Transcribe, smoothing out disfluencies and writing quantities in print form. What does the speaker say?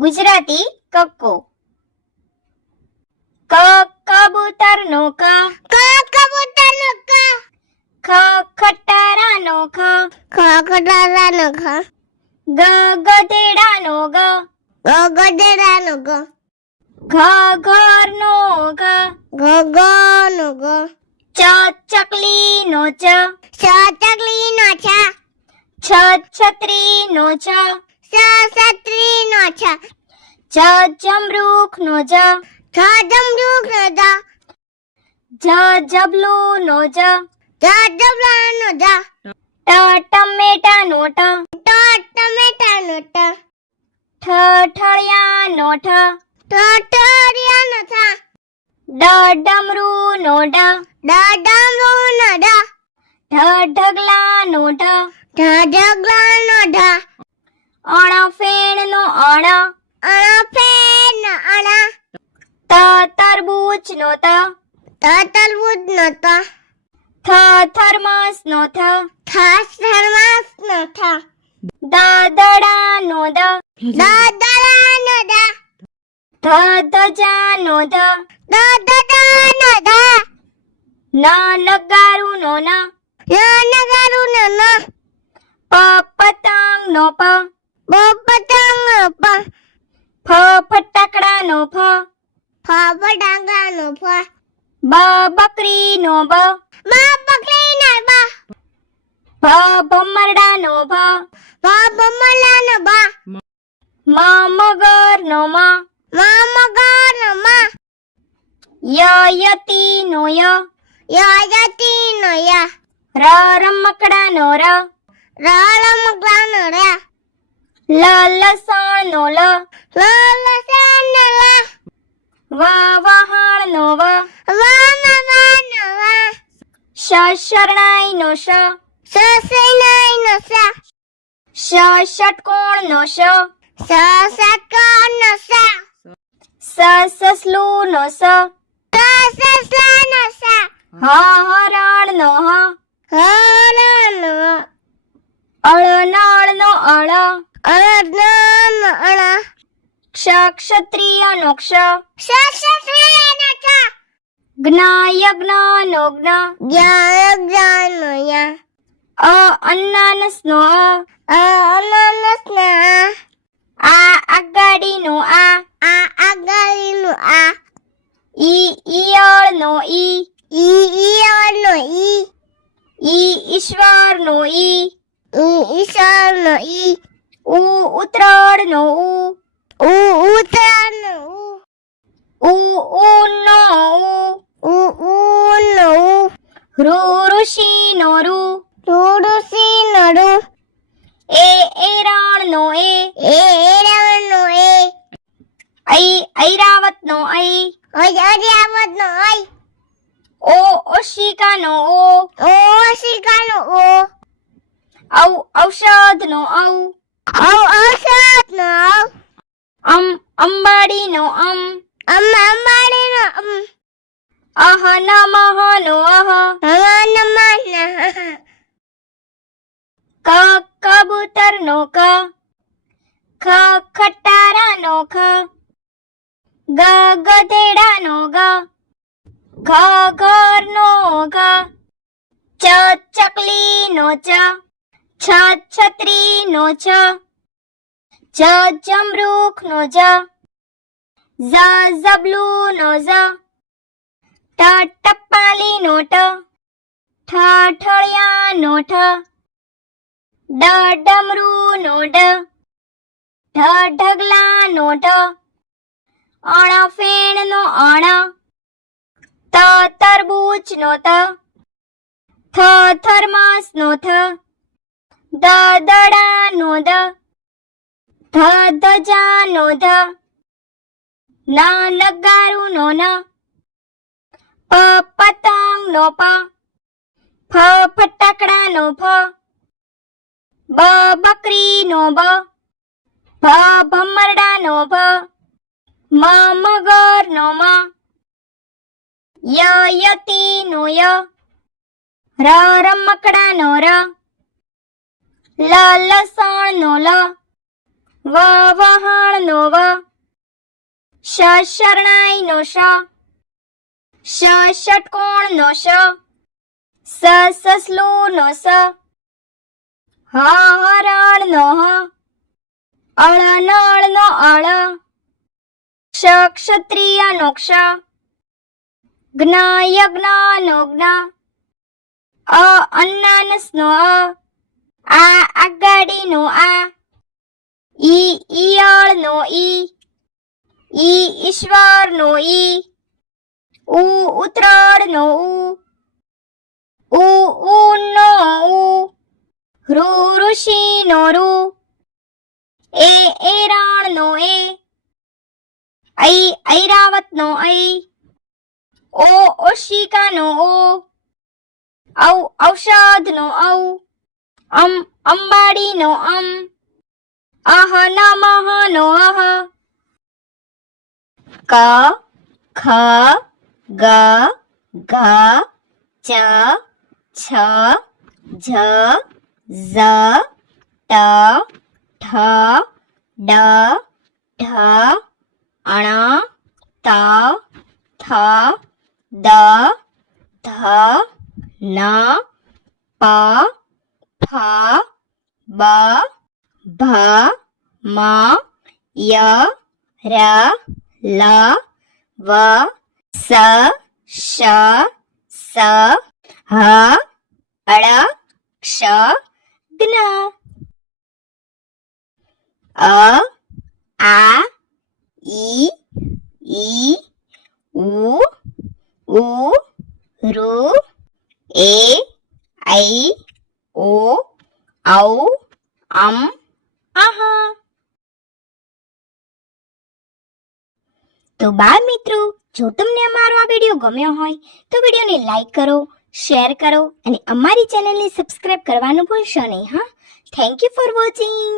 ગુજરાતી કક્કો. ક કબૂતરનો ક, કબૂતરનો ક, ખ ખટારાનો ખ, ખટારાનો ખ, ગ ગધેડાનો ગ, ગધેડાનો ગ, ઘ ઘરનો ઘ, ગનો ગ, ચ ચકલીનો ચ, ચકલીનો છ, છ છત્રીનો છ, છત્રીનો છ, જ જમરૂખનો જ, જમરૂખનો જ, જ જબલુનો જ, જબલાનો જ, ટ ટમેટાનો ટ, ટમેટાનો ટ, ઠ ઠળિયાનો ઠ, ટરિયાનો થ, ડ ડમરૂનો ડ, ડમરૂનો ડ, ઢ ઢગલાનો ઢ, ઢગલાનો ઢ, અણ ફેણનો અણ, ફેરનો અણ, ત તરબૂચનો ત, તરબૂચનો ત, થ થર્મસનો થ, થર્માસનો થ, દ દડાનો દ, દરાનો દ, ધ ધજાનો ધ, દડાનો ધ, ન નગારુનો ન, નગારુનો ન, પ પતંગનો પ, પતંગનો પ, ફ ફટાકડાનો ફ, ફટાકડાનો ફ, બ બકરીનો બ, બકરીનો બ, ભ ભમરડાનો ભ, ભમલાનો બ, મ મગરનો મ, મગરનો મ, યતીનો ય, યતીનો ય, રમકડાનો ર, રમકડાનો ર, લસણનો લ, લસણનો લ, વહાણનો વ, વામવાનો વ, શરણાઈનો શ, સસૈનાઈનો સ, ષટકોણનો શ, સસકોનો સ, સસલુનો સ, સસલાનો સ, હરણનો હ, હરણનો અળનળનો અળ, અળનો અળ, ક્ષત્રિયનો ક્ષ, સસલાનો સ, જ્ઞ જ્ઞ, જ્ઞાનો ય, અનાનસનો અનનસનો આ આગાડીનો આ, આગળનો આ, ઈયળનો ઈ, ઈયળનો ઈ, ઈશ્વરનો ઈ, ઈશ્વરનો ઈ, ઉતરાળનો ઉતરાનો ઊનો ઉનો ઋષિનો ઋ, તુળસીનો રૂ, એરણનો એરણનો ઐરાવતનો ઐ, અજાવતનો ઐ, ઓશિકાનો ઓશિકાનો ઓ, ઔષધનો ઔષધનો અંબાડીનો અંબાડીનો નમઃનો નમઃ, કબૂતરનો ક, ખ ખટારાનો ખ, ગ ગધેડાનો ગ, ઘ ઘરનો ઘ, ચ ચકલીનો ચ, છ છત્રીનો છ, જ જમરૂખનો જ, ઝ ઝબલુનો ઝ, ટ ટપાલીનો ટ, ઠ ઠળિયાનો ઠ, ડ ડમરૂનો ડ, ઢ ઢગલાનો ઢ, અણ ફેણનો અણ, ત તરબૂચનો ત, થ થર્મસનો થ, દ દડાનો દ, ધ ધજાનો ધ, ન નગારુનો ન, પ પતંગનો પ, ફ ફટાકડાનો ફ, બ બકરીનો બ, ભ ભમરડાનો ભ, મ મગરનો મ, યતીનો ય, રમકડાનો ર, લસણનો લ, વહાણનો નો વ શ શરણાઈ નો શ શ ષટકોણ નો શ સ સસલું નો સ હ હરણ નો હ અળ નળ નો અળ ક્ષ ક્ષત્રિય નો ક્ષ જ્ઞ યજ્ઞ નો જ્ઞ અ અન્નાનસ નો આ આગાડી નો આ ઈ ઈયળ નો ઈ ઈશ્વર નો ઈ ઉત્તરાયણ નો ઊન નો ઋષિ નો એરણ નો ઐરાવત નો ઓશિકા નો ઔષધ નો અંબાડી નો અહ નમઃ નો અહ ક ખ ગ ઘ ચ છ ઝ ઝ ટ ઠ ડ ઢ અણ ત થ દ ધ ન પ ફ બ ભ મ ય ર લ વ સ શ સ હ અળ ક્ષ જ્ઞ અ આ ઈ ઉ ઋ એ ઐ ઓ ઔ અમ અહ. તો બાળ મિત્રો, જો તમને અમારો આ વિડીયો ગમ્યો હોય તો વિડીયોને લાઈક કરો, શેર કરો અને અમારી ચેનલને સબસ્ક્રાઇબ કરવાનું ભૂલશો નહીં. હા, થેન્ક યુ ફોર વોચિંગ.